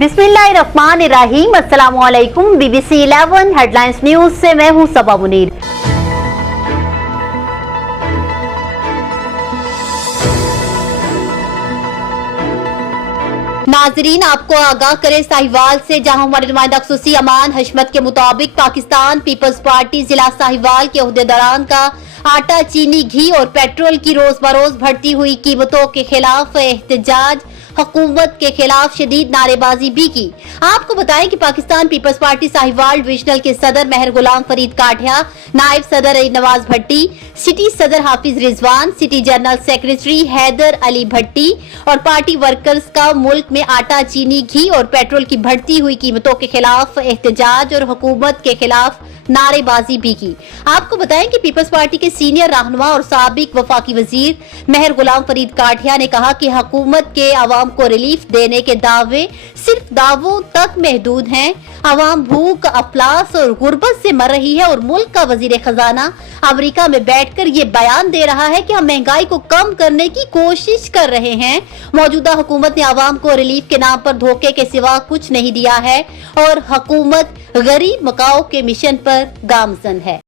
बिस्मिल्लाहिर्रहमानिर्रहीम। अस्सलामुअलैकुम। BBC 11 headlines news से मैं हूं सबा मुनीर। नाजरीन, आपको आगाह करे साहिवाल से, जहां हमारे नुमाइंदा खसूसी अमान हशमत के मुताबिक पाकिस्तान पीपल्स पार्टी जिला साहिवाल के ओहदेदारान का आटा, चीनी, घी और पेट्रोल की रोज बरोज बढ़ती हुई कीमतों के खिलाफ एहतजाज, हुकूमत के खिलाफ शदीद नारेबाजी भी की। आपको बताएं कि Pakistan Peoples Party Sahiwal divisional के सदर मेहर गुलाम फरीद काठिया, नायब सदर नवाज भट्टी, सिटी सदर Hafiz Rizwan, city general secretary Haider Ali Bhatti और पार्टी वर्कर्स का मुल्क में आटा, चीनी, घी और पेट्रोल की बढ़ती हुई कीमतों के खिलाफ एहतजाज और हुकूमत के खिलाफ नारेबाजी भी की। आपको बताएं कि पीपल्स पार्टी के सीनियर रहनुमा और साबिक वफाकी वजीर मेहर गुलाम फरीद काठिया ने कहा कि हुकूमत के अवाम को रिलीफ देने के दावे सिर्फ दावों तक महदूद हैं। अवाम भूख, अफलास और गुर्बत से मर रही है और मुल्क का वजीर खजाना अमेरिका में बैठकर ये बयान दे रहा है कि हम महंगाई को कम करने की कोशिश कर रहे हैं। मौजूदा हुकूमत ने अवाम को रिलीफ के नाम पर धोखे के सिवा कुछ नहीं दिया है और हुकूमत गरीब मकाओ के मिशन पर गामजन है।